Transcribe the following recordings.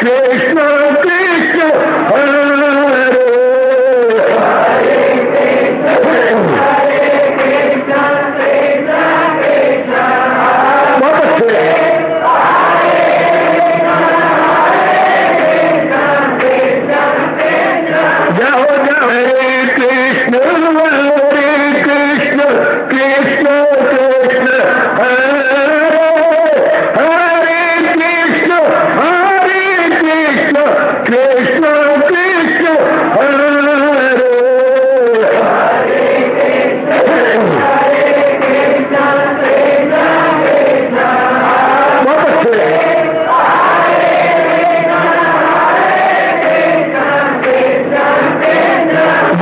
कृष्ण कृष्ण हरे बहुत अच्छे जाओ जाओ हरे कृष्ण कृष्ण कृष्ण हरे हरे कृष्ण कृष्ण कृष्ण हरे बहुत अच्छे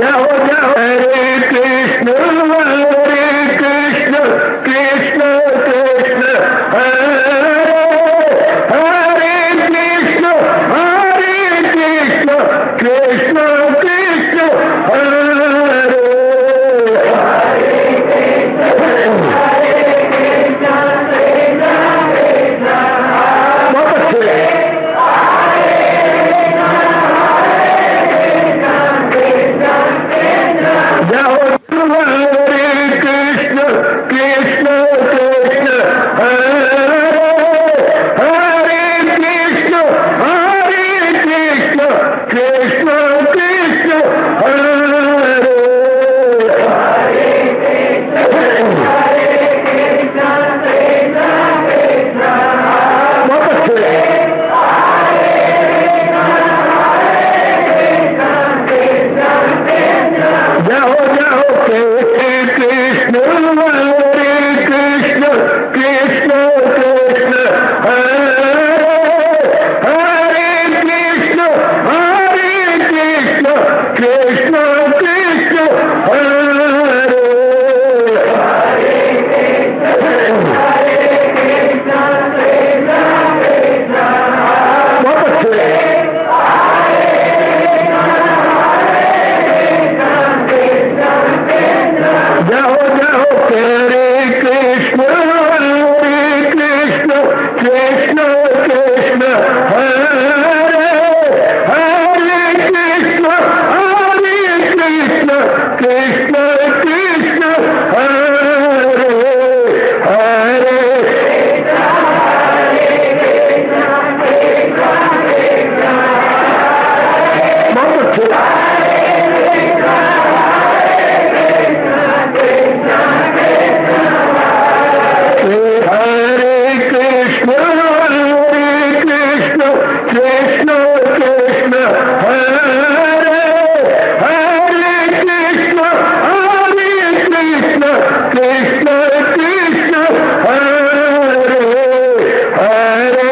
जाओ जाओ हरे कृष्ण कृष्ण कृष्ण हरे हरे कृष्ण कृष्ण कृष्ण हरे बहुत अच्छे जाओ हरे कृष्ण कृष्ण हरे हरे कृष्ण कृष्ण कृष्ण हरे बहुत अच्छे जाओ जाओ हरे कृष्ण कृष्ण हरे हरे कृष्ण कृष्ण हरे बहुत अच्छे जाओ जाओ हरे कृष्ण कृष्ण हरे हरे कृष्ण कृष्ण हरे हरे बहुत अच्छे हरे कृष्ण कृष्ण हरे हरे कृष्ण कृष्ण हरे हरे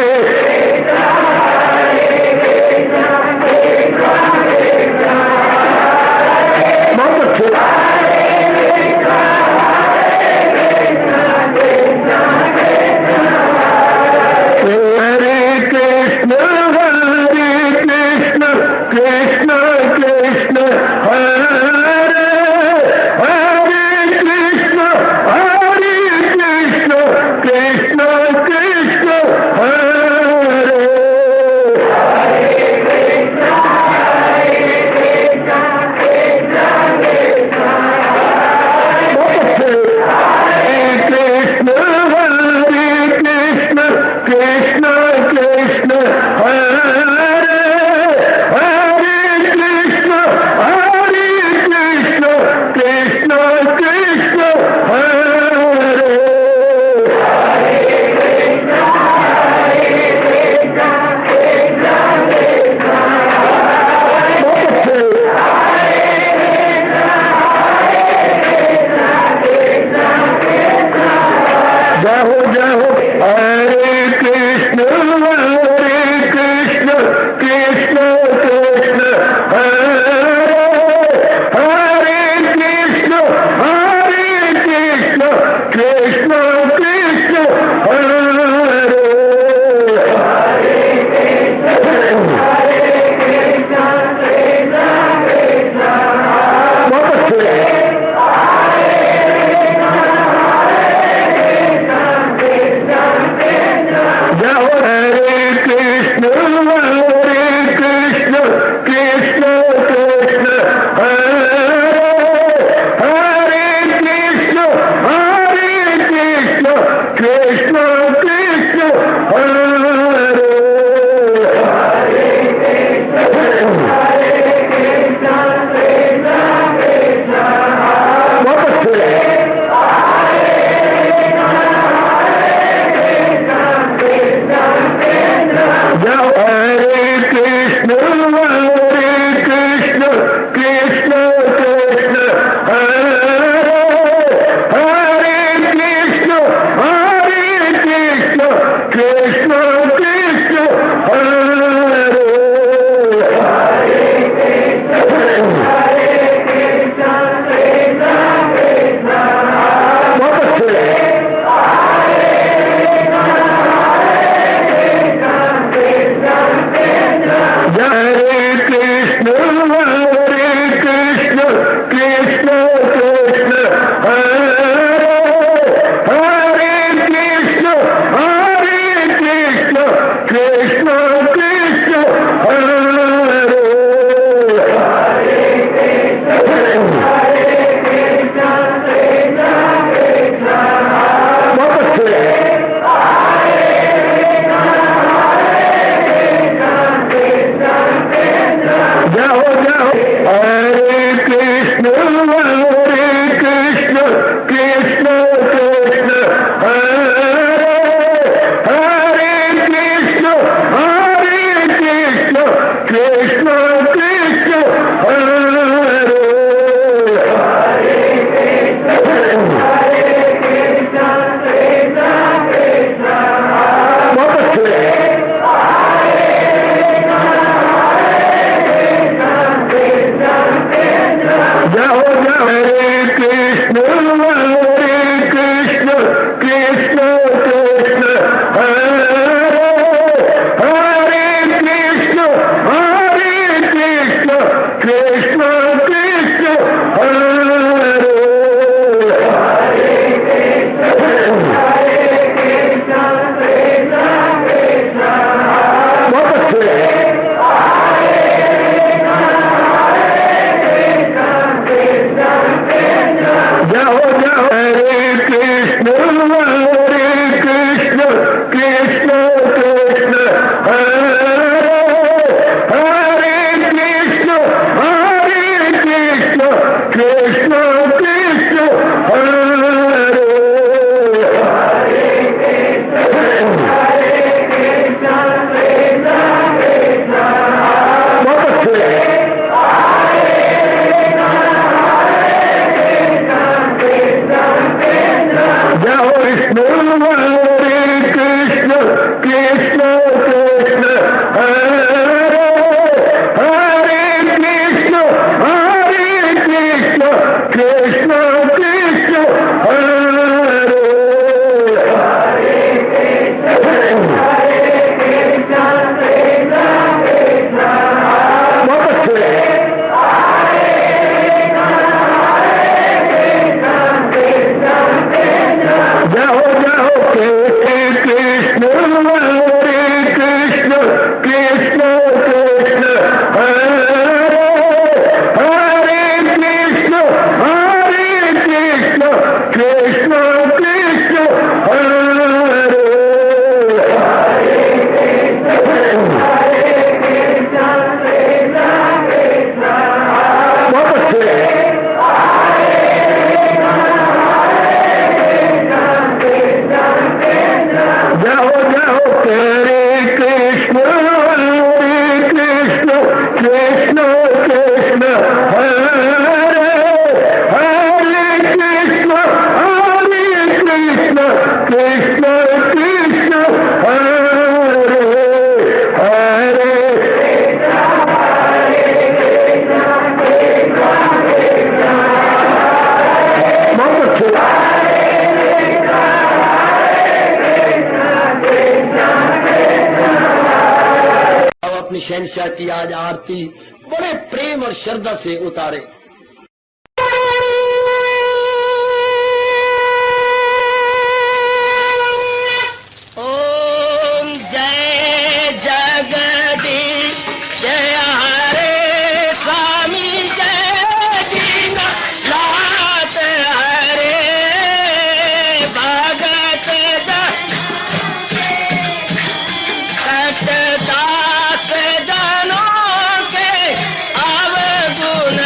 जाओ जाओ हरे कृष्ण कृष्ण कृष्ण हरे हरे कृष्ण कृष्ण कृष्ण हरे बहुत अच्छे जाओ जाओ हरे कृष्ण कृष्ण कृष्ण हरे हरे कृष्ण कृष्ण कृष्ण हरे बहुत अच्छे जाओ जाओ हरे कृष्ण कृष्ण कृष्ण हरे हरे कृष्ण कृष्ण कृष्ण हरे बहुत अच्छे जाओ विष्णु कृष्ण कृष्ण हरे हरे कृष्ण कृष्ण हरे बहुत अच्छे जाओ जाओ कृष्ण कृष्ण कृष्ण हरे हरे कृष्ण कृष्ण हरे बहुत अच्छे जाओ जाओ हरे कृष्ण कृष्ण हरे हरे कृष्ण कृष्ण हरे हरे बहुत अच्छे अपनी शहनशाह की आज आरती बड़े प्रेम और श्रद्धा से उतारे। ओम जय जगदीश जय हरे स्वामी जय दीनानाथ हरे भगत दास जनों के अवगुण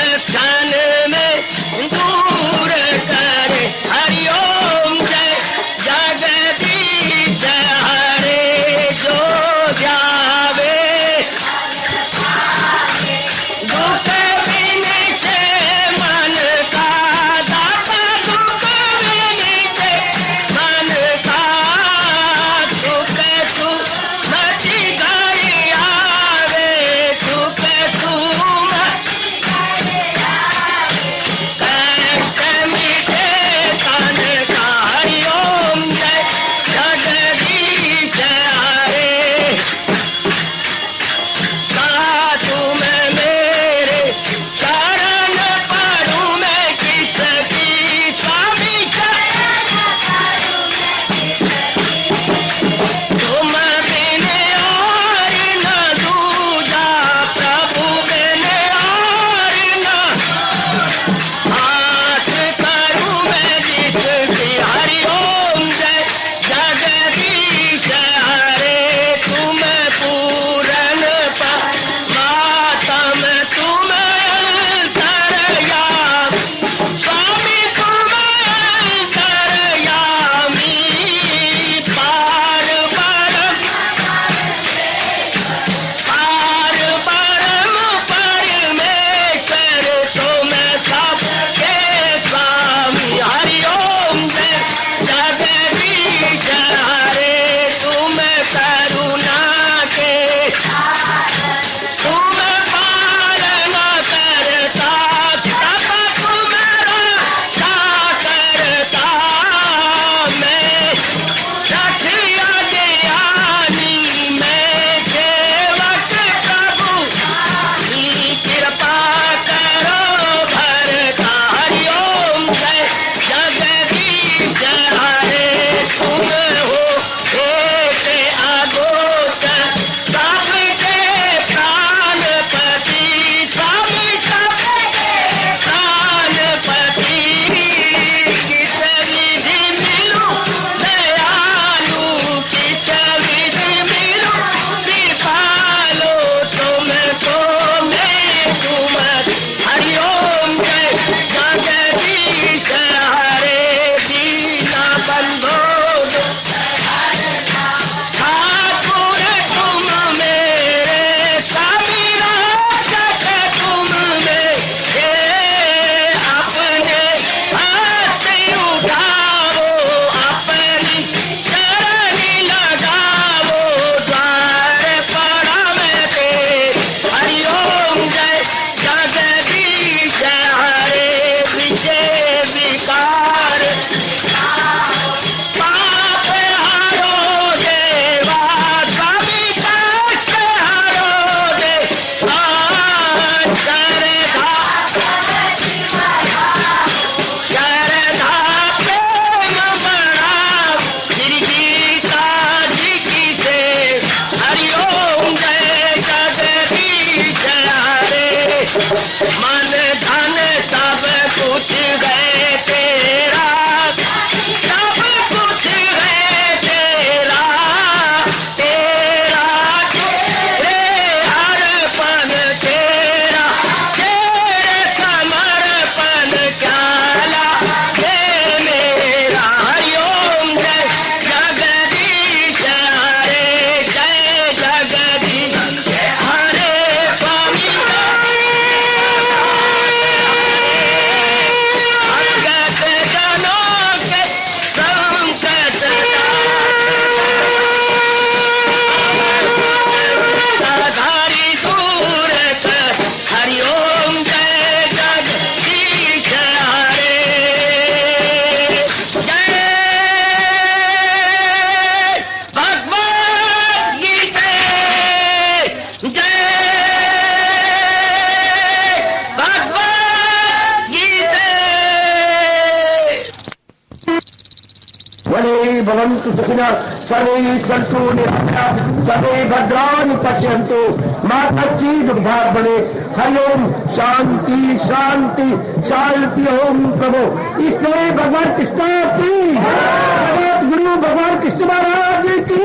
भवन्तु सुखिनः सर्वे सन्तु निरामयाः सर्वे भद्राणि पश्यन्तु मा कश्चित् दुर्भाग्यं हरि ओम शांति शांति शांति। ओम प्रभु इसलिए भगवान कृष्ण की जगत गुरु भगवान कृष्ण महाराज की।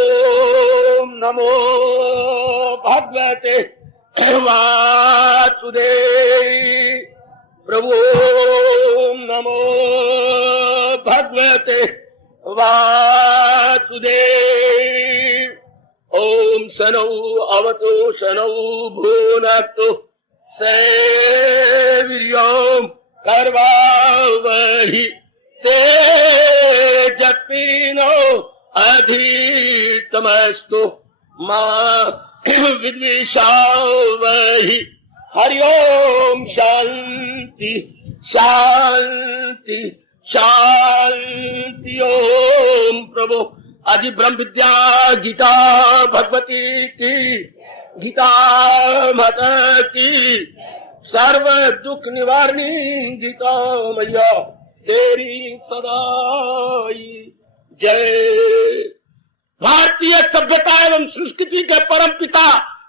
ओम नमो भगवते वासुदेव प्रभु। ओम नमो भगवते वासुदेव। ओम शनौ अवतु शनौ भुनक्तु सवीर्यं कर्वावहि तेजस्विनो अधितमस्तु मा विद्विषावहि। हरि ओम शांति शांति शांति। ओम प्रभु आज ब्रह्म विद्या गीता भगवती की गीता माता की सर्व दुख निवारणी गीता मैया तेरी सदाई जय। भारतीय सभ्यता एवं संस्कृति के परम पिता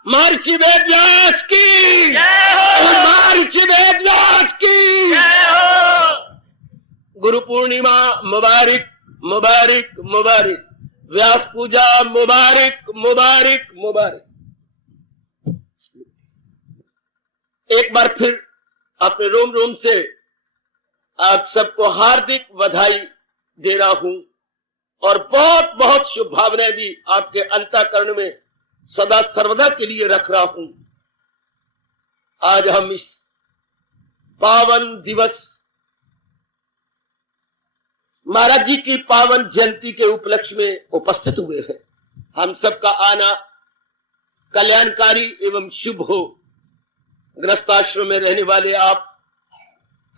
महर्षि वेद व्यास की महर्षि वेद व्यास की गुरु पूर्णिमा मुबारक मुबारक मुबारक। व्यास पूजा मुबारक मुबारक मुबारक। एक बार फिर अपने रोम रोम से आप सबको हार्दिक बधाई दे रहा हूं और बहुत बहुत शुभभावनाएं भी आपके अंतःकरण में सदा सर्वदा के लिए रख रहा हूं। आज हम इस पावन दिवस महाराज जी की पावन जयंती के उपलक्ष्य में उपस्थित हुए हैं। हम सबका आना कल्याणकारी एवं शुभ हो। गृहस्थाश्रम में रहने वाले आप,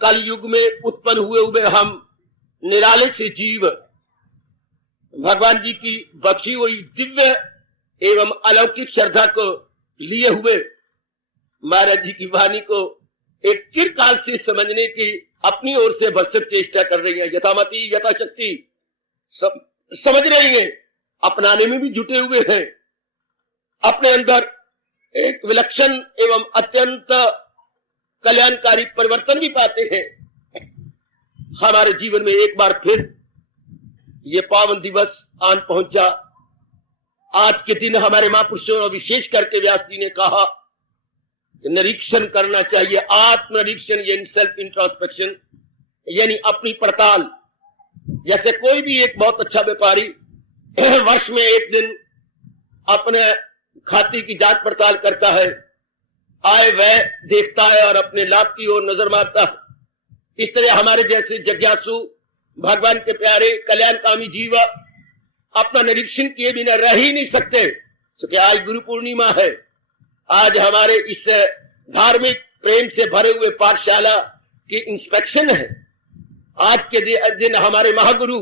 कल युग में उत्पन्न हुए हम निराले से जीव, भगवान जी की बख्शी हुई दिव्य एवं अलौकिक श्रद्धा को लिए हुए महाराज जी की वाणी को एक चिरकाल से समझने की अपनी ओर से भरसक चेष्टा कर रही है। यथामति यथाशक्ति समझ रही है, अपनाने में भी जुटे हुए हैं। अपने अंदर एक विलक्षण एवं अत्यंत कल्याणकारी परिवर्तन भी पाते हैं। हमारे जीवन में एक बार फिर ये पावन दिवस आन पहुंचा। आज के दिन हमारे महापुरुषों और विशेष करके व्यास जी ने कहा निरीक्षण करना चाहिए, आत्मनिरीक्षण यानी सेल्फ इंट्रोस्पेक्शन, यानी अपनी पड़ताल। जैसे कोई भी एक बहुत अच्छा व्यापारी वर्ष में एक दिन अपने खाते की जांच पड़ताल करता है, आय व्यय देखता है और अपने लाभ की ओर नजर मारता है। इस तरह हमारे जैसे जिज्ञासु भगवान के प्यारे कल्याणकामी जीव अपना निरीक्षण किए बिना रह ही नहीं सकते। क्योंकि आज गुरु पूर्णिमा है, आज हमारे इस धार्मिक प्रेम से भरे हुए पाठशाला की इंस्पेक्शन है। आज के दिन हमारे महागुरु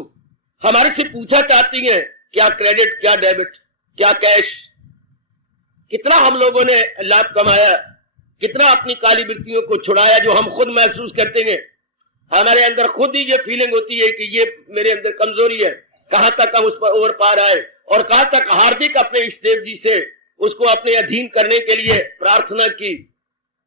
हमारे से पूछा चाहती हैं क्या क्रेडिट, क्या डेबिट, क्या कैश, कितना हम लोगों ने लाभ कमाया, कितना अपनी काली वृत्तियों को छुड़ाया जो हम खुद महसूस करते हैं। हमारे अंदर खुद ही ये फीलिंग होती है कि ये मेरे अंदर कमजोरी है, कहां तक हम उस पर ओर पार आए और कहां तक हार्दिक अपने इष्ट देव जी से उसको अपने अधीन करने के लिए प्रार्थना की।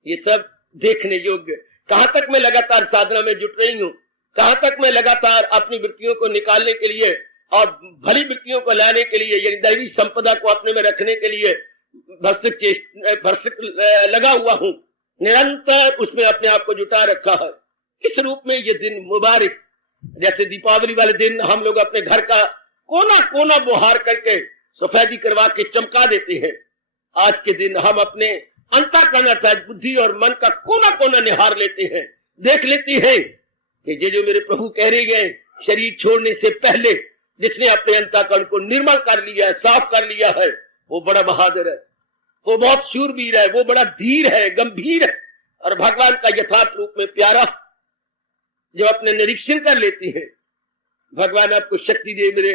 ये सब देखने योग्य। कहां तक मैं लगातार साधना में जुट रही हूं, कहां तक मैं लगातार अपनी वृत्तियों को निकालने के लिए और भली वृत्तियों को लाने के लिए, यानी दैवी संपदा को अपने में रखने के लिए भरसक लगा हुआ हूं, निरंतर उसमें अपने आप को जुटा रखा है। इस रूप में ये दिन मुबारक, जैसे दीपावली वाले दिन हम लोग अपने घर का कोना कोना बुहार करके सफेदी करवा के चमका देते हैं। आज के दिन हम अपने अंतःकरण अर्थात बुद्धि और मन का कोना कोना निहार लेते हैं, देख लेते हैं कि ये जो मेरे प्रभु कह रहे गए शरीर छोड़ने से पहले जिसने अपने अंतःकरण को निर्मल कर लिया है, साफ कर लिया है, वो बड़ा बहादुर है, वो बहुत शूरवीर है, वो बड़ा धीर है, गंभीर है और भगवान का यथार्थ रूप में प्यारा जो अपने निरीक्षण कर लेती है। भगवान आपको शक्ति दे मेरे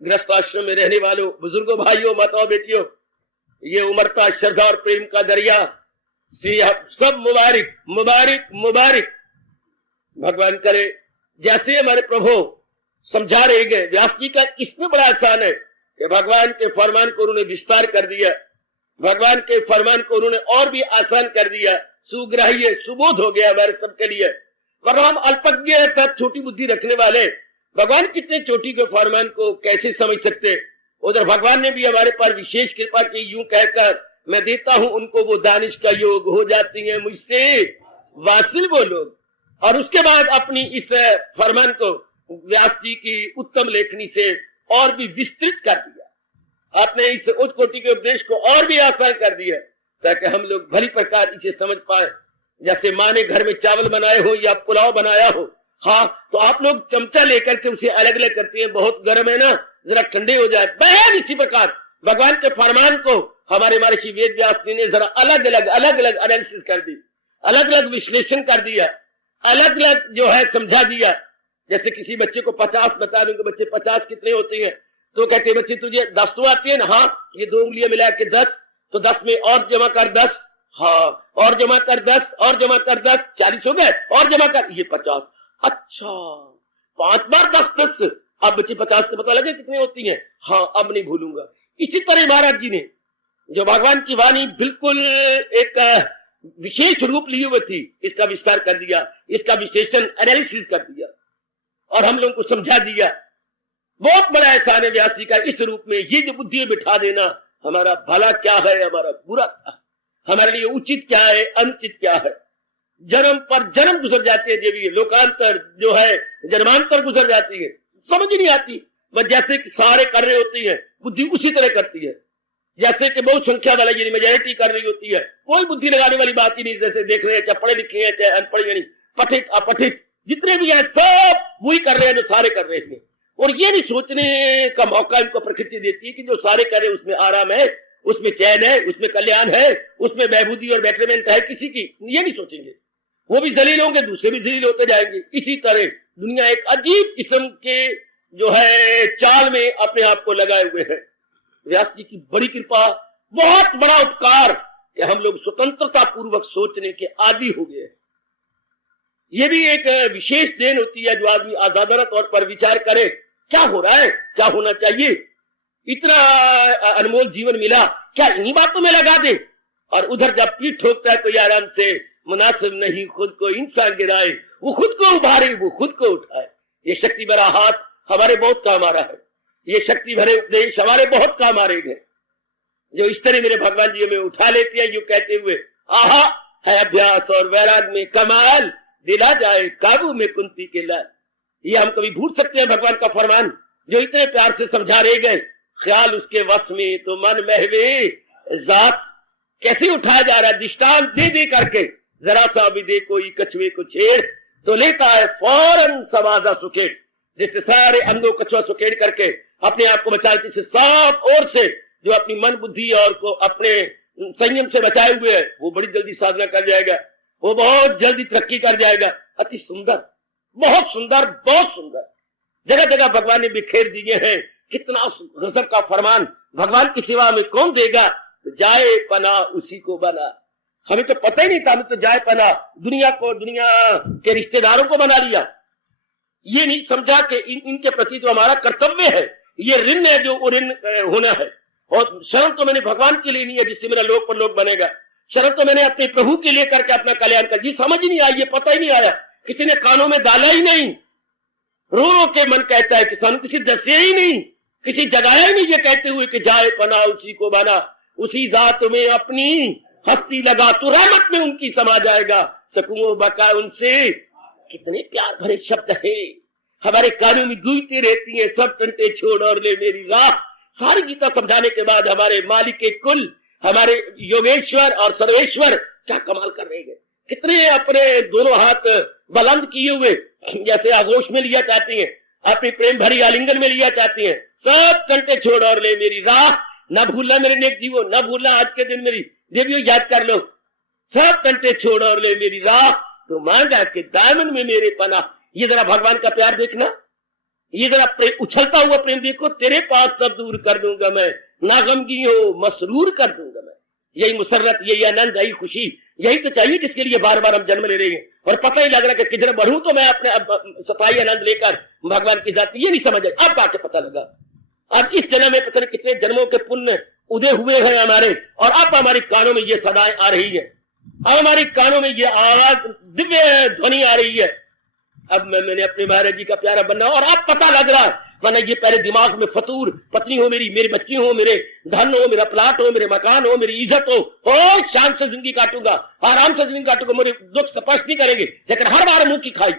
गृहस्थ आश्रम में रहने वालों, बुजुर्गों, भाइयों, माताओं, बेटियों। ये उमड़ता श्रद्धा और प्रेम का दरिया से सब मुबारक मुबारक मुबारक। भगवान करे जैसे हमारे प्रभु समझा रहे गए। व्यास जी का इसमें बड़ा आसान है कि भगवान के फरमान को उन्होंने विस्तार कर दिया, भगवान के फरमान को उन्होंने और भी आसान कर दिया, सुग्राह्य सुबोध हो गया हमारे सबके लिए। पर हम अल्पज्ञ अर्थात छोटी बुद्धि रखने वाले भगवान कितने चोटी के फरमान को कैसे समझ सकते। उधर भगवान ने भी हमारे पर विशेष कृपा की, यूं कहकर मैं देता हूं उनको वो दानिश का योग, हो जाती है मुझसे वासिल वो लोग। और उसके बाद अपनी इस फरमान को व्यास जी की उत्तम लेखनी से और भी विस्तृत कर दिया। आपने इस उच्च कोटि के उपदेश को और भी आसान कर दिया ताकि हम लोग भली प्रकार इसे समझ पाए। जैसे माँ ने घर में चावल बनाए हो या पुलाव बनाया हो, हाँ, तो आप लोग चमचा लेकर के उसे अलग अलग करते हैं, बहुत गर्म है ना, जरा ठंडे हो जाए। बहन इसी प्रकार भगवान के फरमान को हमारे महर्षि वेद व्यास जी ने जरा अलग अलग एनालिसिस कर दी, अलग अलग विश्लेषण कर दिया, अलग अलग जो है समझा दिया। जैसे किसी बच्चे को 50 बता दूंगे, बच्चे 50 कितने होते हैं, तो कहते हैं बच्चे तुझे 10 तो आती है ना, हाँ, ये 2 उंगलियां मिला के 10, तो 10 में और जमा कर 10, हाँ, और जमा कर 10, और जमा कर 10, 40 हो गए, और जमा कर ये 50। अच्छा, 5 बार 10, अब बच्चे 50 से पता लगे कितनी होती हैं, हाँ, अब नहीं भूलूंगा। इसी तरह महाराज जी ने जो भगवान की वाणी बिल्कुल एक विशेष रूप लिए हुए थी, इसका विस्तार कर दिया, इसका विश्लेषण एनालिसिस कर दिया और हम लोगों को समझा दिया। बहुत बड़ा एहसान है व्यास जी का इस रूप में। ये जो बुद्धि में बिठा देना, हमारा भला क्या है, हमारा बुरा क्या है, हमारे लिए उचित क्या है, अनुचित क्या है। जन्म पर जन्म गुजर जाते हैं, देवी लोकांतर जो है जन्मांतर गुजर जाती है, समझ नहीं आती। बस जैसे कि सारे कर रहे होती है, बुद्धि उसी तरह करती है। जैसे कि बहुत संख्या वाला ये मेजोरिटी कर रही होती है, कोई बुद्धि लगाने वाली बात ही नहीं। जैसे देख रहे हैं, चाहे पढ़े लिखे हैं चाहे अनपढ़े, यानी पठित अपठित जितने भी हैं सब वही कर रहे हैं जो सारे कर रहे हैं। और ये नहीं सोचने का मौका इनको प्रकृति देती है कि जो सारे कर रहे हैं उसमें आराम है, उसमें चैन है, उसमें कल्याण है, उसमें महबूदी और बेटरमेंट है किसी की, ये नहीं सोचेंगे। वो भी जलील होंगे, दूसरे भी जलील होते जाएंगे। इसी तरह दुनिया एक अजीब किस्म के जो है चाल में अपने आप को लगाए हुए है। व्यास जी की बड़ी कृपा, बहुत बड़ा उपकार कि हम लोग स्वतंत्रता पूर्वक सोचने के आदी हो गए। ये भी एक विशेष देन होती है जो आदमी आजादाना तौर पर विचार करे, क्या हो रहा है, क्या होना चाहिए, इतना अनमोल जीवन मिला, क्या इन्हीं बातों में लगा दे। और उधर जब पीठ ठोकता है तो ये आराम से मुनासिब नहीं खुद को इंसान गिराए, वो खुद को उभारे, वो खुद को उठाए। ये शक्ति भरा हाथ हमारे बहुत काम आ रहा है, ये शक्ति भरे उपदेश हमारे बहुत काम आ रहे हैं, जो इस तरह मेरे भगवान जी में उठा लेते हैं, यूं कहते हुए आहा है अभ्यास और वैराग में कमाल, दिला जाए काबू में कुंती के लाल। ये हम कभी भूल सकते हैं भगवान का फरमान जो इतने प्यार से समझा रहे गए। ख्याल उसके वश में तो मन महवे जात, कैसे उठाया जा रहा है दृष्टांत दे दे करके। जरा सा भी दे कोई कछुए को छेड़ तो लेता है फौरन समाजा सुखेड़। जिससे सारे अंगों कछुआ सुखेड़ करके अपने आप को बचाए, जिससे सब ओर से जो अपनी मन बुद्धि और को अपने संयम से बचाए हुए है, वो बड़ी जल्दी साधना कर जाएगा, वो बहुत जल्दी तरक्की कर जाएगा। अति सुंदर, बहुत सुंदर, बहुत सुंदर जगह जगह भगवान ने बिखेर दिए हैं। कितना गजब का फरमान, भगवान की सेवा में कौन देगा, जाए पना उसी को बना। हमें तो पता ही नहीं था, हमें तो जाए पना दुनिया को, दुनिया के रिश्तेदारों को बना लिया। ये नहीं समझा कि इनके प्रति तो हमारा कर्तव्य है, ये ऋण है जो ऋण होना है। और शरण तो मैंने भगवान के लिए नहीं है जिससे मेरा लोक पर लोक बनेगा, शरण तो मैंने अपने प्रभु के लिए करके अपना कल्याण कर। ये समझ ही नहीं आई, ये पता ही नहीं आया, किसी ने कानों में डाला ही नहीं। रो रो के मन कहता है कि सानू किसी दसिया ही नहीं, किसी जगाया ही नहीं, ये कहते हुए कि जाए पना उसी को बना, उसी जात में अपनी हस्ती लगा तो रहमत में उनकी समा जाएगा, सकूं बका उनसे। कितने प्यार भरे शब्द है, हमारे कानों में गूंजती रहती है, सब टंटे छोड़ और ले मेरी राह। सारी गीता समझाने के बाद हमारे मालिक के कुल, हमारे योगेश्वर और सर्वेश्वर क्या कमाल कर रहे हैं। कितने अपने दोनों हाथ बुलंद किए हुए जैसे आगोश में लिया चाहती हैं, अपनी प्रेम भरी आलिंगन में लिया चाहती हैं। सब कंटे छोड़ और ले मेरी राह, न भूलना मेरे नेक जीवो, न भूलना आज के दिन मेरी देवियों, याद कर लो। सब कंटे छोड़ और ले मेरी राह, तो मांगा के दामन में मेरे पना। ये जरा भगवान का प्यार देखना, ये जरा उछलता हुआ प्रेम देखो। तेरे पास सब दूर कर दूंगा मैं, ना गमगी हो मसरूर कर दूंगा मैं। यही मुसर्रत, यही आनंद, यही खुशी, यही तो चाहिए जिसके लिए बार बार हम जन्म ले रहे हैं। और पता ही लग रहा है कि किधर बढ़ूं तो मैं अपने सफाई आनंद लेकर भगवान की जाति, ये नहीं समझ आई। अब आके पता लगा, अब इस जन्म में पता नहीं कितने जन्मों के पुण्य उदय हुए हैं हमारे, और अब हमारी कानों में ये सदाएं आ रही है, अब हमारी कानों में ये आवाज दिव्य ध्वनि आ रही है। अब मैंने अपने महाराज जी का प्यारा बनना, और अब पता लग रहा है, वरना ये पहले दिमाग में फतूर, पत्नी हो मेरी, मेरी बच्ची हो, मेरे धन हो, मेरा प्लाट हो, मेरे मकान हो, मेरी इज्जत हो, शान से जिंदगी काटूंगा, आराम से जिंदगी काटूंगा, मेरे दुख स्पष्ट नहीं करेंगे, लेकिन हर बार मुंह की खाई,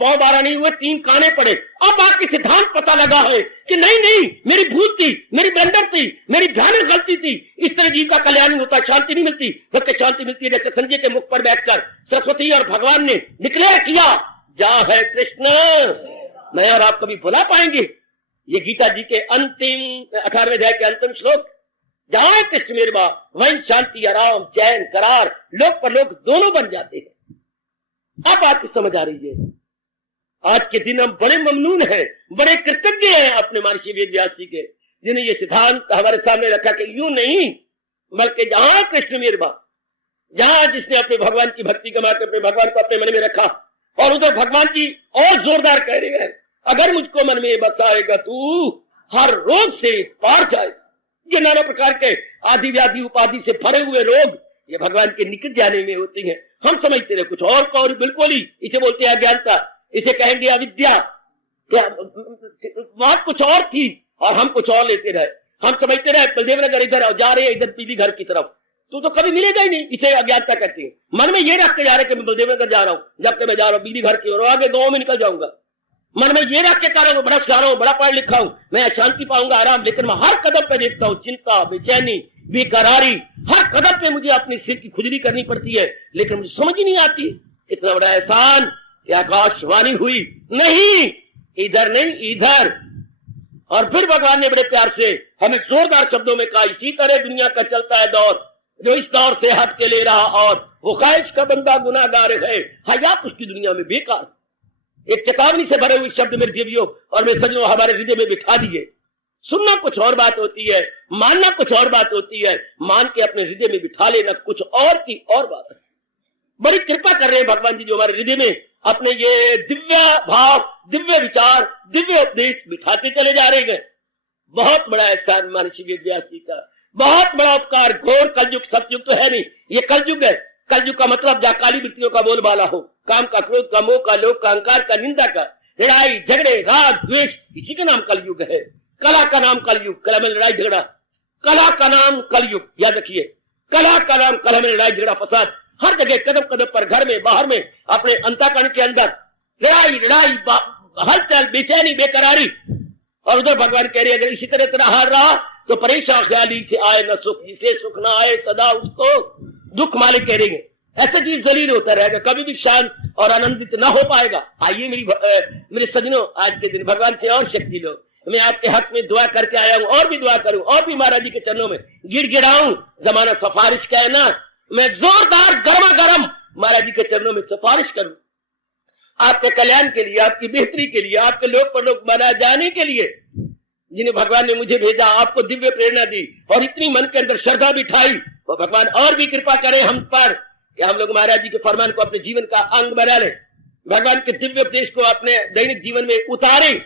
पांव 12 नहीं हुए, 3 काने पड़े। अब आके सिद्धांत पता लगा है कि नहीं, मेरी भूल थी, मेरी ब्लंडर थी, मेरी भयानक गलती थी। इस तरह जीव का कल्याण नहीं होता, शांति नहीं मिलती, बल्कि शांति मिलती है जैसे संजय के मुख पर बैठकर सरस्वती और भगवान ने डिक्लेयर किया, जा है कृष्ण, मैं और आप कभी भुला पाएंगे। ये गीता जी के अंतिम 18वें अध्याय के अंतिम श्लोक, जहां है कृष्ण मेरे बाप, वहीं शांति, आराम, चैन, करार, लोक पर लोक दोनों बन जाते हैं। अब आपकी समझ आ रही है। आज के दिन हम बड़े ममनून हैं, बड़े कृतज्ञ हैं अपने महर्षि वेद व्यास जी के, जिन्हें ये सिद्धांत हमारे सामने रखा कि यूं नहीं, बल्कि जहां कृष्ण मेरे बाप, जहां जिसने अपने भगवान की भक्ति कमा कर अपने भगवान को अपने मन में रखा, और उधर भगवान जी और जोरदार कह रहे हैं, अगर मुझको मन में बसाएगा तू, हर रोग से पार जाएगा। ये नाना प्रकार के आदि व्याधि उपाधि से भरे हुए रोग ये भगवान के निकट जाने में होती हैं। हम समझते रहे कुछ और बिल्कुल ही, इसे बोलते हैं अज्ञानता, इसे कहेंगे अविद्या, बात कुछ और थी और हम कुछ और लेते रहे। हम समझते रहे बलदेव नगर इधर जा रहे हैं, इधर पीली घर की तरफ, तो कभी मिलेगा ही नहीं, इसे अज्ञानता कहते हैं। मन में ये रख के जा रहे कि मैं बलदेव नगर जा रहा हूं, जबकि मैं जा रहा हूं पीली घर की और आगे गांव में निकल जाऊंगा। मन में ये रख के कर रहा हूं, बड़ा सारा हूं, बड़ा पढ़ लिखा हूं, मैं शांति पाऊंगा, आराम, लेकिन मैं हर कदम पे देखता हूं चिंता, बेचैनी, बेकरारी, हर कदम पे मुझे अपने सिर की खुजली करनी पड़ती है, लेकिन मुझे समझ ही नहीं आती। इतना बड़ा एहसान कि आकाशवाणी हुई, नहीं इधर नहीं इधर, और फिर भगवान ने बड़े प्यार से हमें जोरदार शब्दों में कहा, इसी तरह दुनिया का चलता है दौर, जो इस दौर से हट के ले रहा और वो ख्वाहिश का बंदा गुनाहगार है, हयात उसकी दुनिया में बेकार। एक चेतावनी से भरे हुए शब्द मेरे देवियों और मेरे सज्जनों हमारे हृदय में बिठा दिए। सुनना कुछ और बात होती है, मानना कुछ और बात होती है, मान के अपने हृदय में बिठा लेना कुछ और की और बात है। बड़ी कृपा कर रहे हैं भगवान जी जो हमारे हृदय में अपने ये दिव्य भाव, दिव्य विचार, दिव्य उपदेश बिठाते चले जा रहे हैं। बहुत बड़ा एहसान महर्षि वेद व्यास जी का, बहुत बड़ा उपकार। घोर कलयुग, सतयुग तो है नहीं, ये कलयुग है। कलयुग का मतलब जहाँ काली वृत्तियों का बोलबाला हो, काम का, क्रोध का, मोह का, लोभ का, अहंकार का, निंदा का, लड़ाई झगड़े, राग द्वेष, इसी का नाम कलयुग है। कला का नाम कलयुग, कला में लड़ाई झगड़ा, कला का नाम कलयुग, याद रखिए, कला का नाम, कला में लड़ाई झगड़ा फसाद, हर जगह कदम कदम पर, घर में बाहर में, अपने अंतःकरण के अंदर लड़ाई, हलचल, बेचैनी, बेकरारी। और उधर भगवान कह रहे अगर इसी तरह तेरा हार रहा तो परेशान ख्याली से आए न सुख, जिसे सुख ना आए सदा उसको दुख। मालिक कह रहे ऐसे जीव जलील होता रहेगा, कभी भी शांत और आनंदित ना हो पाएगा। आइए मेरे सज्जनों, आज के दिन भगवान से और शक्ति लो। मैं आपके हक में दुआ करके आया हूं, और भी दुआ करूं, और भी महाराज जी के चरणों में गिड़गिड़ाऊं। जमाना सिफारिश का है ना, मैं जोरदार गर्मा गर्म महाराज जी के चरणों में सिफारिश करूं, आपके कल्याण के लिए, आपकी बेहतरी के लिए, आपके लोक पर लोक बनाए जाने के लिए, जिन्हें भगवान ने मुझे भेजा, आपको दिव्य प्रेरणा दी और इतनी मन के अंदर श्रद्धा बिठाई, वो भगवान और भी कृपा करें हम पर कि हम लोग महाराज जी के फरमान को अपने जीवन का अंग बना लें, भगवान के दिव्य उपदेश को अपने दैनिक जीवन में उतारें,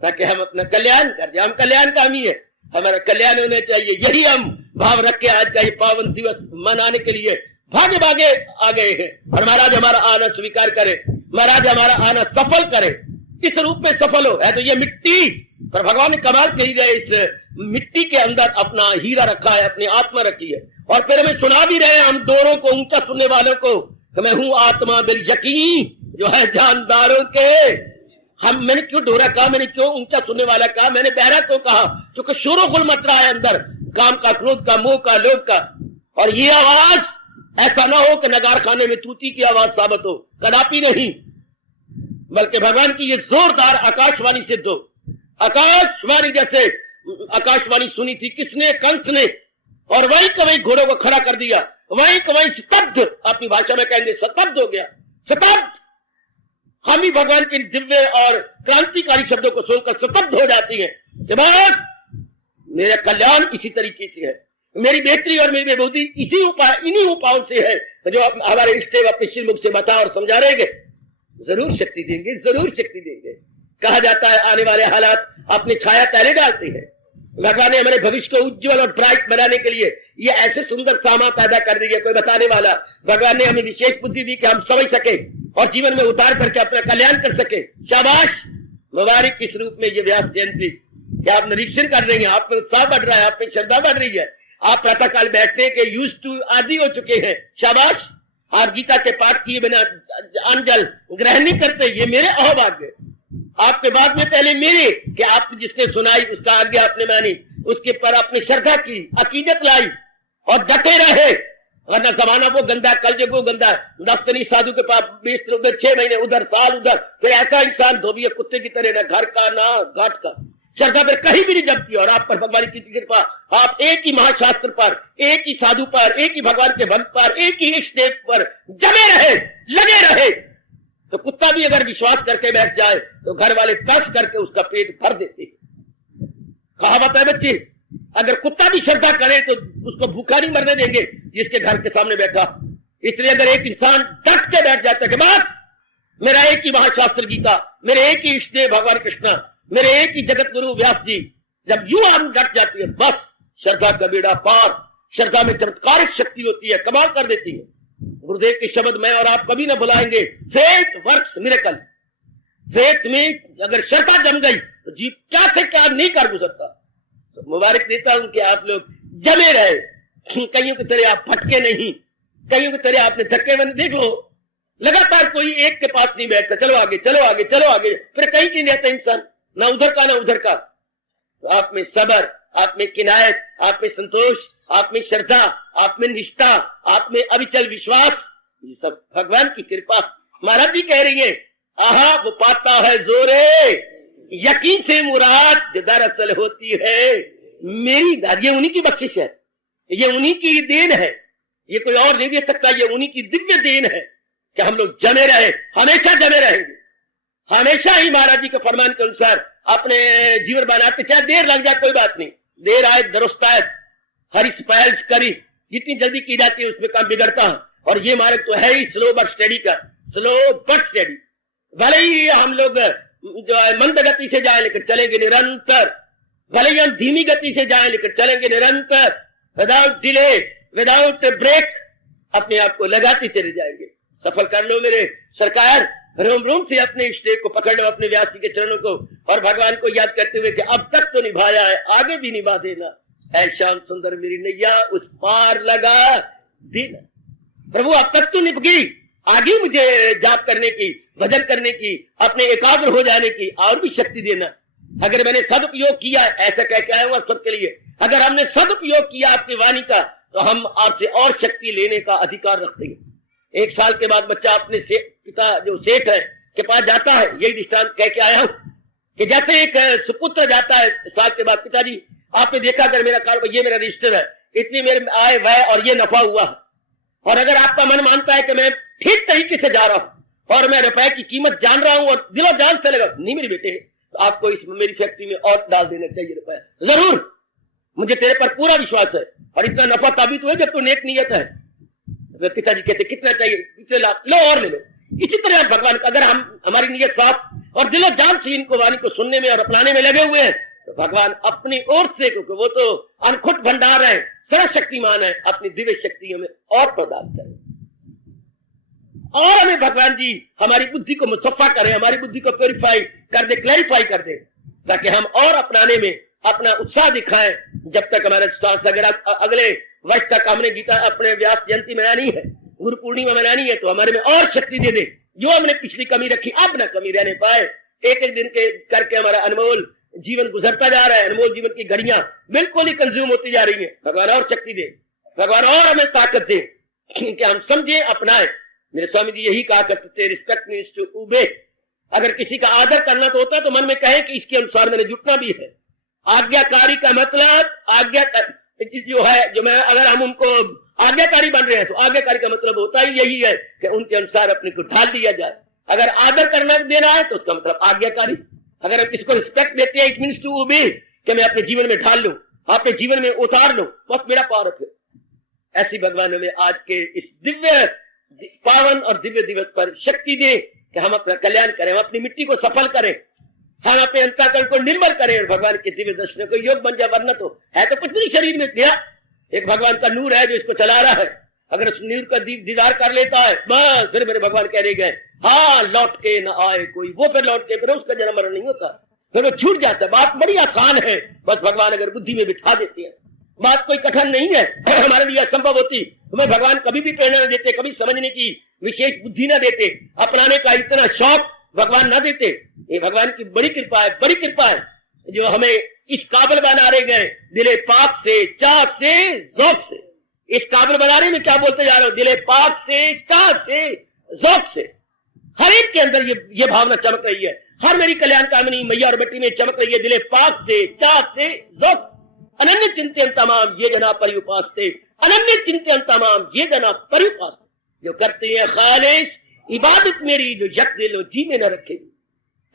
ताकि हम अपना कल्याण कर जाए। हम कल्याण कामी है, हमारा कल्याण होना चाहिए। यही हम भाव रख के आज का ये पावन दिवस मनाने के लिए भागे भागे आ गए हैं। और महाराज हमारा आना स्वीकार करे, महाराज हमारा आना सफल करे, इस रूप में सफल हो। है तो ये मिट्टी, पर भगवान ने कमाल कही गए, इस मिट्टी के अंदर अपना हीरा रखा है, अपनी आत्मा रखी है। और फिर हमें सुना भी रहे हम दोनों को, ऊंचा सुनने वालों को, कि मैं हूं आत्मा बिल यकीन जो है जानदारों के। मैंने क्यों दोहरा कहा, मैंने क्यों ऊंचा सुनने वाला कहा, मैंने बहरा क्यों कहा, क्योंकि शोरो गुल मच रहा है अंदर, काम का, क्रोध का, मोह का, लोभ का। और ये आवाज ऐसा ना हो कि नगार खाने में तूती की आवाज साबित हो, कदापि नहीं, बल्कि भगवान की ये जोरदार आकाशवाणी सिद्ध हो। आकाशवाणी जैसे आकाशवाणी सुनी थी किसने, कंस ने, और वही कवई घोड़ों को खड़ा कर दिया, वही कवई स्तब्ध, अपनी भाषा में कहेंगे स्तब्ध हो गया, स्तब्ध। हम ही भगवान के दिव्य और क्रांतिकारी शब्दों को सुनकर स्तब्ध हो जाती हैं कि बस मेरा कल्याण इसी तरीके से है, मेरी बेहतरी और मेरी बेबूदी इन्हीं उपायों से है जो हमारे इष्टदेव अपने श्रीमुख से बता और समझा रहेंगे। जरूर शक्ति देंगे, जरूर शक्ति देंगे। कहा जाता है आने वाले हालात अपनी छाया पहले डालते हैं। भगवान ने हमारे भविष्य को उज्जवल और ब्राइट बनाने के लिए ये ऐसे सुंदर सामान पैदा कर दी है, कोई बताने वाला। भगवान ने हमें विशेष बुद्धि दी कि हम समझ सके और जीवन में उतार करके अपना कल्याण कर सके। शाबाश, मुबारक किस रूप में ये व्यास जयंती। क्या आप निरीक्षण कर रही हैं? आप में उत्साह बढ़ रहा है, आप में श्रद्धा बढ़ रही है, आप प्रातः काल बैठने के यूज टू आदि हो चुके हैं। शाबाश, आप गीता के पाठ किए बिना अन्न जल ग्रहण नहीं करते, ये मेरे अहोभाग्य। आपके बाद में पहले मेरे कि आप जिसने सुनाई उसका आज्ञा आपने मानी, उसके पर अपनी श्रद्धा की, अकीदत लाई और डटे रहे। वरना जमाना वो गंदा, कल जब वो गंदा, दस्तनी साधु के पास 20 उधर, 6 महीने उधर, साल उधर, फिर ऐसा इंसान धोबी कुत्ते की तरह, न घर का ना घाट का। श्रद्धा पर कहीं भी नहीं जमती। और आप पर भगवान की कृपा, आप एक ही महाशास्त्र पर, एक ही साधु पर, एक ही भगवान के भक्त पर, एक ही इष्ट देव पर जमे रहे, लगे रहे। तो कुत्ता भी अगर विश्वास करके बैठ जाए तो घर वाले कस करके उसका पेट भर देते हैं। कहावत है बच्चे, अगर कुत्ता भी श्रद्धा करे तो उसको भूखा नहीं मरने देंगे जिसके घर के सामने बैठा। इसलिए अगर एक इंसान डट के बैठ जाता है कि बस मेरा एक ही महाशास्त्र गीता, मेरे एक ही इष्ट देव भगवान कृष्ण, मेरे एक ही जगत गुरु व्यास जी, जब यू आदमी डट जाती है बस श्रद्धा का बेड़ा पार। श्रद्धा में चमत्कारिक शक्ति होती है, कमाल कर देती है। गुरुदेव के शब्द मैं और आप कभी ना भुलाएंगे, फेथ वर्क्स मिरेकल। फेथ में अगर श्रद्धा जम गई तो जीव क्या से क्या नहीं कर गुजरता। तो मुबारक देता हूं कि आप लोग जमे रहे, कईयों की तरह आप भटके नहीं, कईयों की तरह आपने धक्के बंद। देख लो लगातार कोई एक के पास नहीं बैठता, चलो आगे चलो आगे चलो आगे, फिर कहीं नहीं रहता इंसान, ना उधर का ना उधर का। तो आप में सबर, आप में किनायत, आप में संतोष, आप में श्रद्धा, आप में निष्ठा, आप में अविचल विश्वास, ये सब भगवान की कृपा। महाराज जी कह रही है, आहा वो पाता है जोरे यकीन से मुराद जो दरअसल होती है मेरी दाद। ये उन्हीं की बख्शिश है, ये उन्हीं की देन है, ये कोई और नहीं दे सकता। ये उन्हीं की दिव्य देन है कि हम लोग जमे रहे, हमेशा जमे रहेंगे, हमेशा ही महाराज जी के फरमान के अनुसार अपने जीवन बनाते। चाहे देर लग जाए कोई बात नहीं, देर आए दुरुस्त आए, हरी स्पाइल्स करी जितनी जल्दी की जाती है उसमें काम बिगड़ता है। और ये मार्ग तो है ही स्लो बट स्टडी का, स्लो बट स्टडी। भले ही हम लोग जो है मंद गति से जाए लेकिन चलेंगे निरंतर, भले ही हम धीमी गति से जाए लेकिन चलेंगे निरंतर, विदाउट डिले, विदाउट ब्रेक, अपने आप को लगाते चले जाएंगे। सफल कर लो मेरे सरकार। रोम रोम से अपने इष्ट को पकड़ लो, अपने व्यास जी के चरणों को, और भगवान को याद करते हुए कि अब तक तो निभाया है, आगे भी निभा देना। ऐ श्याम सुंदर मेरी नैया उस पार लगा देना। प्रभु अब तक तो निभ गई, आगे मुझे जाप करने की, भजन करने की, अपने एकाग्र हो जाने की और भी शक्ति देना। अगर मैंने सदुपयोग किया, ऐसा कह के आया हूं सबके लिए, अगर हमने सदुपयोग किया आपकी वाणी का तो हम आपसे और शक्ति लेने का अधिकार रखते हैं। 1 साल के बाद बच्चा अपने पिता जो सेठ है के पास जाता है, यही दृष्टांत कह के आया हूं कि जैसे एक सुपुत्र जाता है साल के बाद, पिताजी आपने देखा अगर मेरा कारोबार, ये मेरा रजिस्टर है, इतनी मेरे आय व्यय और ये नफा हुआ है, और अगर आपका मन मानता है कि मैं ठीक तरीके से जा रहा हूं और मैं रुपए की कीमत जान रहा हूं और दिलो जान से लगा, नहीं मेरे बेटे तो आपको इस मेरी फैक्ट्री में और डाल देना चाहिए रुपया, जरूर, मुझे तेरे पर पूरा विश्वास है, और इतना नफा साबित हुआ जब तू नेक नियत है। पिताजी कहते कितना चाहिए, इतने लाख, लो और ले लो। इसी तरह भगवान अगर हम हमारी नियत साफ और दिलो जान से इनको वाणी को सुनने में और अपनाने में लगे हुए हैं तो भगवान अपनी ओर से, क्योंकि वो तो अनखुद भंडार है, सर्वशक्तिमान है, अपनी दिव्य शक्ति हमें और प्रदान करें, और हमें भगवान जी हमारी बुद्धि को मुसफ्फा करें, हमारी बुद्धि को प्योरीफाई कर दे, क्लैरिफाई कर दे, ताकि हम और अपनाने में अपना उत्साह दिखाएं। जब तक हमारे अगले वर्ष तक हमने गीता अपने व्यास जयंती मनानी है, गुरु पूर्णिमा मनानी है, तो हमारे में और शक्ति दे दे। जो हमने पिछली कमी रखी अब ना कमी रहने पाए। एक एक दिन के करके हमारा अनमोल जीवन गुजरता जा रहा है, अनमोल जीवन की घड़ियां बिल्कुल ही कंज्यूम होती जा रही है। भगवान और शक्ति दे, भगवान और हमें ताकत दे कि हम समझे, अपनाए। मेरे स्वामी जी यही कहा करते थे, रिस्पेक्ट मीन्स टू ओबे। अगर किसी का आदर करना तो होता तो मन में कहे कि इसके अनुसार मैंने जुटना भी है। आज्ञाकारी का मतलब आज्ञा जो है, जो मैं अगर हम उनको आज्ञाकारी बन रहे हैं तो आज्ञाकारी का मतलब होता ही यही है कि उनके अनुसार अपने को ढाल दिया जाए। अगर आदर करना देना है तो उसका मतलब आज्ञाकारी। अगर हम किसको रिस्पेक्ट देते हैं, इट मीन्स टू ओबे, कि मैं अपने जीवन में ढाल लूं। आपके जीवन में उतार लो, बहुत बेड़ा पार है। फिर ऐसी भगवान हमें आज के इस दिव्य पावन और दिव्य दिवस पर शक्ति दे कि हम अपना कल्याण करें, हम अपनी मिट्टी को सफल करें, हम अपने अंतःकरण को निर्मल करें और भगवान के दिव्य दर्शन को योग बन जाए। वरना तो है तो कुछ नहीं शरीर में दिया, एक भगवान का नूर है जो इसको चला रहा है। अगर उस नूर का दीदार कर लेता है बस फिर मेरे भगवान कह रहे गए हाँ लौट के न आए कोई, वो फिर लौट के फिर उसका जन्म मरण नहीं होता, फिर वो छूट जाता है। बात बड़ी आसान है, बस भगवान अगर बुद्धि में बिठा देते हैं, बात कोई कठिन नहीं है। हमारे लिए असंभव होती, हमें भगवान कभी भी प्रेरणा न देते, कभी समझने की विशेष बुद्धि न देते, अपनाने का इतना शौक भगवान न देते। ये भगवान की बड़ी कृपा है, बड़ी कृपा है जो हमें इस काबिल बना रहे गए, दिले पाक से, चाक से, ज़ौक़ से। इस काबिल बनाने में क्या बोलते जा रहे हो, दिले पाक से, चाक से, ज़ौक़ से। हर एक के अंदर ये भावना चमक रही है, हर मेरी कल्याण कामनी मैया और बेटी में चमक रही है, दिले पाक से, चाक से, ज़ौक़। अनन्य चिंतन तमाम ये जना परिउपास्ते, अनन्य चिंतन तमाम ये जना परिउपास्ते। जो करते हैं खालिस इबादत मेरी, जो यक दिलो जी में न रखेगी,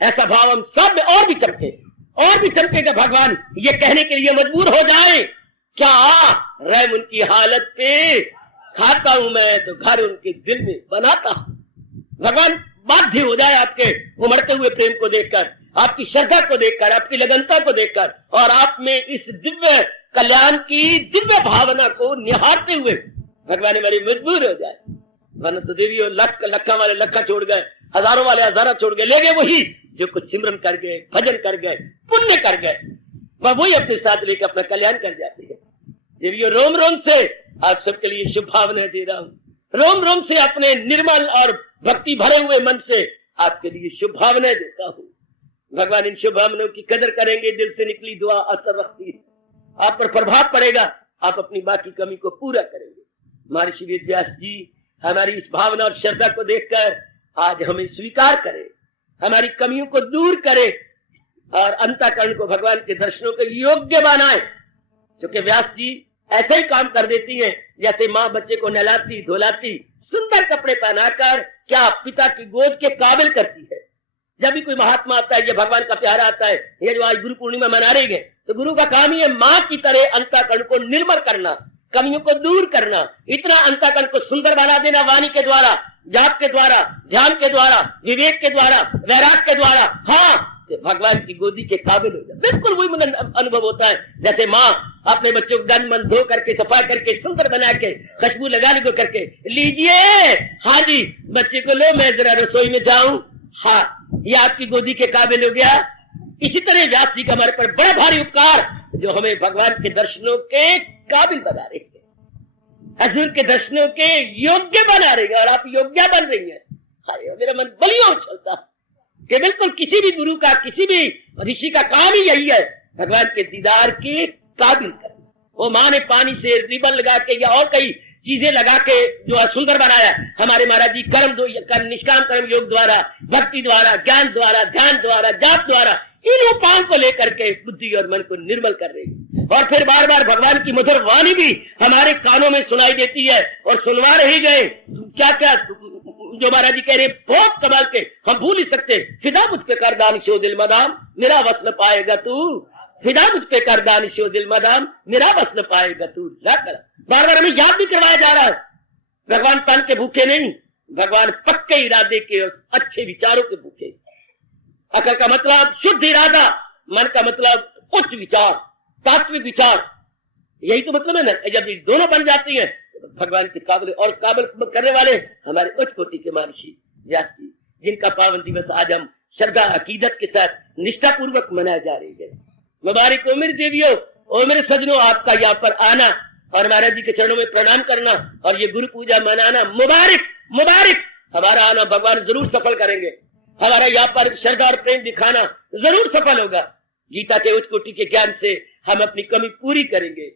ऐसा भाव हम सब में और भी चमके, और भी चमकेगा। भगवान ये कहने के लिए मजबूर हो जाए क्या रहम उनकी हालत पे खाता हूं मैं तो घर उनके दिल में बनाता हूं। भगवान बाध्य हो जाए आपके उमड़ते हुए प्रेम को देखकर, आपकी श्रद्धा को देखकर, आपकी लगनता को देखकर, और आप में इस दिव्य कल्याण की दिव्य भावना को निहारते हुए भगवान हमारे मजबूर हो जाए। वरना तो देवियों लखा वाले लखा छोड़ गए, हजारों वाले हजारा छोड़ गए, ले गए वही जो कुछ सिमरन कर गए, भजन कर गए, पुण्य कर गए, वह वही अपने साथ लेकर अपना कल्याण कर जाते हैं। देवियों रोम रोम से आप सबके लिए शुभ भावनाएं दे रहा हूं, रोम रोम से अपने निर्मल और भक्ति भरे हुए मन से आपके लिए शुभ भावनाएं देता हूं। भगवान इन शुभ भावनाओं की कदर करेंगे, दिल से निकली दुआ असर रखती है, आप पर प्रभाव पड़ेगा, आप अपनी बाकी कमी को पूरा करेंगे। महर्षि वेद व्यास जी हमारी इस भावना और श्रद्धा को देखकर आज हमें स्वीकार करें, हमारी कमियों को दूर करे और अंतःकरण को भगवान के दर्शनों के योग्य बनाए। क्योंकि व्यास जी ऐसे ही काम कर देती हैं जैसे माँ बच्चे को नहलाती धुलाती सुंदर कपड़े पहनाकर क्या पिता की गोद के काबिल करती है। जब भी कोई महात्मा आता है, ये भगवान का प्यारा आता है, ये जो आज गुरु पूर्णिमा मना रहे हैं, तो गुरु का काम ही है माँ की तरह अंतःकरण को निर्मल करना, कमियों को दूर करना, इतना अंतःकरण को सुंदर बना देना वाणी के द्वारा, जाप के द्वारा, ध्यान के द्वारा, विवेक के द्वारा, वैराग के द्वारा, हाँ भगवान की गोदी के काबिल हो जाए। बिल्कुल वही मुझे अनुभव होता है जैसे माँ अपने बच्चों को गन मन धो करके सफा करके सुंदर बना के खुशबू लगा लो करके लीजिए, हाँ जी बच्चे को लो मैं जरा रसोई में जाऊं, हाँ ये आपकी गोदी के काबिल हो गया। इसी तरह व्यास जी का हमारे पर बड़ा भारी उपकार जो हमें भगवान के दर्शनों के काबिल बना रहे हैं, हजूर के दर्शनों के योग्य बना रही है, और आप योग्य बन रही है। मेरा मन बलियों चलता कि बिल्कुल किसी भी गुरु का, किसी भी ऋषि का काम ही यही है, भगवान के दीदार के काबिल करना। वो माँ ने पानी से रिबन लगा के या और कई चीजें लगा के जो सुंदर बनाया, हमारे महाराज जी कर्म निष्काम कर्म योग द्वारा, भक्ति द्वारा, ज्ञान द्वारा, ध्यान द्वारा, जाप द्वारा इन उपायों को लेकर के बुद्धि और मन को निर्मल कर रही है। और फिर बार बार भगवान की मधुर वाणी भी हमारे कानों में सुनाई देती है और सुनवा रही गए। क्या क्या जो महाराज जी कह रहे बहुत कमाल के, हम भूल ही सकते। फिदा मुझ पे कर दानिशो दिल मदाम मेरा बस न पाएगा तू, फिदा मुझ पे कर दानिशो दिल मदाम मेरा बस न पाएगा तू। बार बार हमें याद भी करवाया जा रहा है, भगवान तन के भूखे नहीं, भगवान पक्के इरादे के और अच्छे विचारों के भूखे। अकल का मतलब शुद्ध इरादा, मन का मतलब उच्च विचार, तात्विक विचार, यही तो मतलब है ना। जब ये दोनों बन जाती हैं तो भगवान के काबिल और काबिल करने वाले हमारे उच्च कोटि के महर्षि व्यास जी, जिनका पावन दिवस आज हम श्रद्धा अकीदत के साथ निष्ठा पूर्वक मनाया जा रही है। मुबारक हो मेरी देवियों और मेरे सजनों, आपका यहाँ पर आना और महाराज जी के चरणों में प्रणाम करना और ये गुरु पूजा मनाना मुबारक मुबारक। हमारा आना भगवान जरूर सफल करेंगे, हमारा यहाँ पर श्रद्धा और प्रेम दिखाना जरूर सफल होगा। गीता के उच्च कोटि के ज्ञान से हम अपनी कमी पूरी करेंगे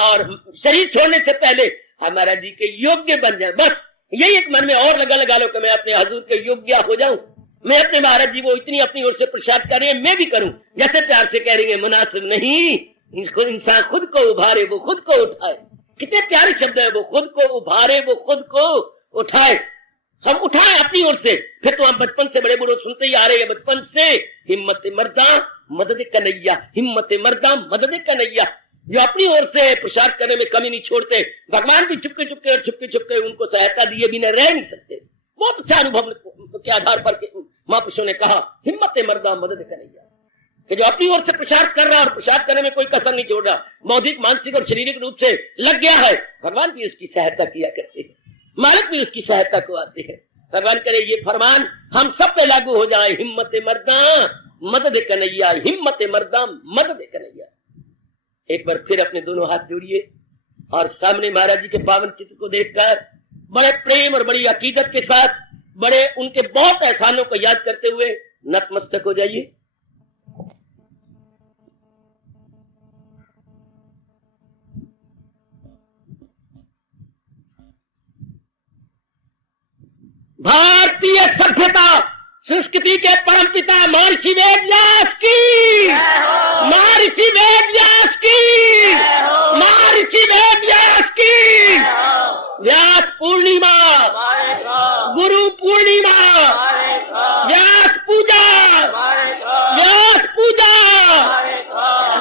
और शरीर छोड़ने से पहले हमारा जी के योग्य बन जाए। बस यही एक मन में और लगा लो कि मैं अपने हजूर के योग्य हो जाऊं। मैं अपने महाराज जी वो इतनी अपनी ओर से प्रसाद कर रही है, मैं भी करूं जैसे प्यार से कह रही है। मुनासिब नहीं, इंसान खुद को उभारे वो खुद को उठाए। कितने प्यारे शब्द है, वो खुद को उभारे वो खुद को उठाए। हम उठाएं अपनी ओर से। फिर तो हम बचपन से बड़े बड़े सुनते ही आ रहे हैं, बचपन से हिम्मत मर्दा मदद कन्हैया, हिम्मत मर्दा मदद कन्हैया। जो अपनी ओर से पुरुषार्थ करने में कमी नहीं छोड़ते, भगवान भी चुपके चुपके और छुपके छुपके उनको सहायता दिए बिना रह नहीं सकते। बहुत अच्छा अनुभव के आधार पर महापुरुषों ने कहा, हिम्मत मर्दा मदद कन्हैया, कि जो अपनी ओर से पुरुषार्थ कर रहा है और पुरुषार्थ करने में कोई कसर नहीं छोड़ रहा, बौद्धिक, मानसिक और शारीरिक रूप से लग गया है, भगवान भी उसकी सहायता किया करते हैं, मालिक भी उसकी सहायता को आते हैं। भगवान करे ये फरमान हम सब पे लागू हो जाए, हिम्मत मर्दा मदद कन्हैया, हिम्मत मर्दा मदद कन्हैया। एक बार फिर अपने दोनों हाथ जोड़िए और सामने महाराज जी के पावन चित्र को देखकर बड़े प्रेम और बड़ी अकीदत के साथ, बड़े उनके बहुत एहसानों को याद करते हुए नतमस्तक हो जाइए। भारतीय सभ्यता संस्कृति के परमपिता महर्षि वेद व्यास की, महर्षि वेद व्यास की, महर्षि वेद व्यास की। व्यास पूर्णिमा, गुरु पूर्णिमा, व्यास पूजा, व्यास पूजा,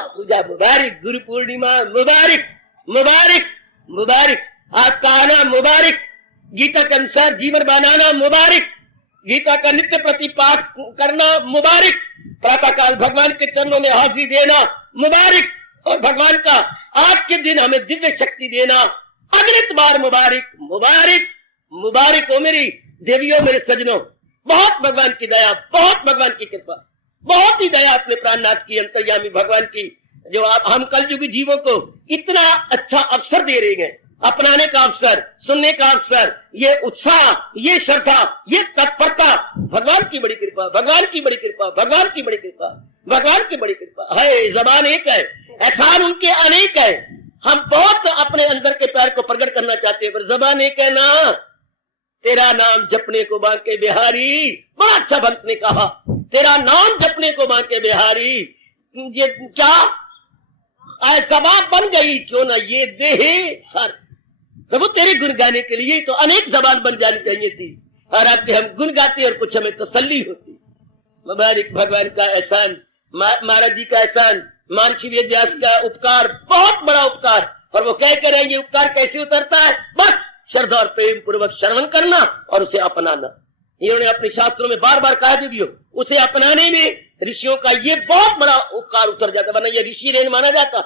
पूजा मुबारक, गुरु पूर्णिमा मुबारक, मुबारक, मुबारक, आपका आना मुबारक, गीता के अनुसार जीवन बनाना मुबारक, गीता का नित्य प्रति पाठ करना मुबारक, प्रातःकाल भगवान के चरणों में हाजिरी देना मुबारक, और भगवान का आज के दिन हमें दिव्य शक्ति देना अगणित बार मुबारक, मुबारक, मुबारक हो मेरी देवियों, मेरे सजनों। बहुत भगवान की दया, बहुत भगवान की कृपा, बहुत ही दया अपने प्राणनाथ की, अंतर्यामी भगवान की, जो आप हम कलयुगी जीवों को इतना अच्छा अवसर दे रहे हैं, अपनाने का अवसर, सुनने का अवसर, ये उत्साह, ये श्रद्धा, ये तत्परता, भगवान की बड़ी कृपा, भगवान की बड़ी कृपा, भगवान की बड़ी कृपा, भगवान की बड़ी कृपा है। जबान एक है, एहसान उनके अनेक है। हम बहुत अपने अंदर के प्यार को प्रकट करना चाहते हैं, पर जबान एक है ना। तेरा नाम जपने को बांके बिहारी, बड़ा अच्छा भक्त ने कहा, तेरा नाम जपने को बांके बिहारी, ये क्या जबान बन गई क्यों ना ये देहे सर। प्रभु तेरे गुण गाने के लिए तो अनेक जबान बन जानी चाहिए थी, और आपके हम गुण गाते और कुछ हमें तसल्ली होती। मुबारक भगवान का एहसान, महाराज जी का एहसान, महर्षि वेद व्यास का उपकार, बहुत बड़ा उपकार। और वो क्या करें, ये उपकार कैसे उतरता है, बस श्रद्धा और प्रेम पूर्वक श्रवण करना और उसे अपनाना। इन्होंने अपने शास्त्रों में बार बार कहा दियो, उसे अपनाने में ऋषियों का ये बहुत बड़ा उपकार उतर जाता, वरना ये ऋषि ऋण माना जाता।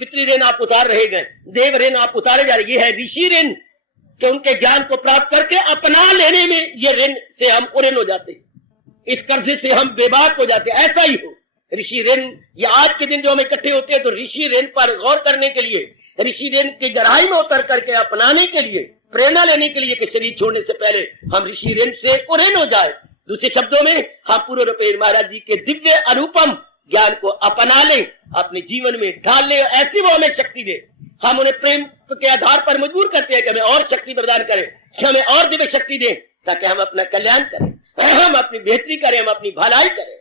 पितृ ऋण आप उतार रहे गए, देव ऋण आप उतारे जा रहे, ये है ऋषि ऋण, कि उनके ज्ञान को प्राप्त करके अपना लेने में ये ऋण से हम उऋण हो जाते, इस कर्जे से हम बेबाक हो जाते। ऐसा ही हो ऋषि ऋण, ये आज के दिन जो हम इकट्ठे होते हैं तो ऋषि ऋण पर गौर करने के लिए, ऋषि ऋण की गहराई में उतर करके अपनाने के लिए, प्रेरणा लेने के लिए कि शरीर छोड़ने से पहले हम ऋषि ऋण से उऋण हो जाए। दूसरे शब्दों में हम पूर्ण रूपेण महाराज जी के दिव्य अनुपम ज्ञान को अपना ले, अपने जीवन में ढाल ले, ऐसी वो हमें शक्ति दे। हम उन्हें प्रेम के आधार पर मजबूर करते हैं कि हमें और शक्ति प्रदान करें, कि हमें और दिव्य शक्ति दे, ताकि हम अपना कल्याण करें, हम अपनी बेहतरी करें, हम अपनी भलाई करें।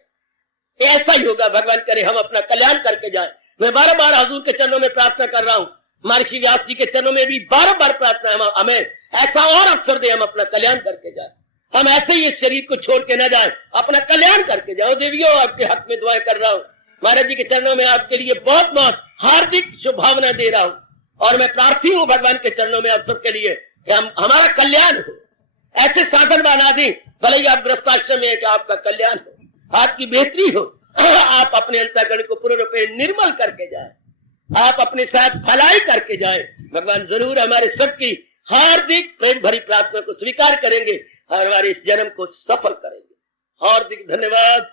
ऐसा ही होगा, भगवान करे हम अपना कल्याण करके जाए। मैं बार बार हजूर के चरणों में प्रार्थना कर रहा हूँ, महर्षि व्यास जी के चरणों में भी बार बार प्रार्थना, हमें ऐसा और अवसर दे, हम अपना कल्याण करके जाए, हम ऐसे ही इस शरीर को छोड़ के न जाए, अपना कल्याण करके जाओ। देवियों, आपके हक में दुआएं कर रहा हूँ, महाराज जी के चरणों में आपके लिए बहुत बहुत हार्दिक शुभभावना दे रहा हूँ, और मैं प्रार्थी हूँ भगवान के चरणों में आप सबके लिए कि हमारा कल्याण हो, ऐसे साधन बना दें, भले ही आप गृहस्थाश्रम में, कि आपका कल्याण हो, आपकी बेहतरी हो, आप अपने अंतःकरण को पूर्ण रूप में निर्मल करके जाए, आप अपने साथ भलाई करके जाए। भगवान जरूर हमारे सबकी हार्दिक प्रेम भरी प्रार्थना को स्वीकार करेंगे और हमारे इस जन्म को सफल करेंगे। हार्दिक धन्यवाद।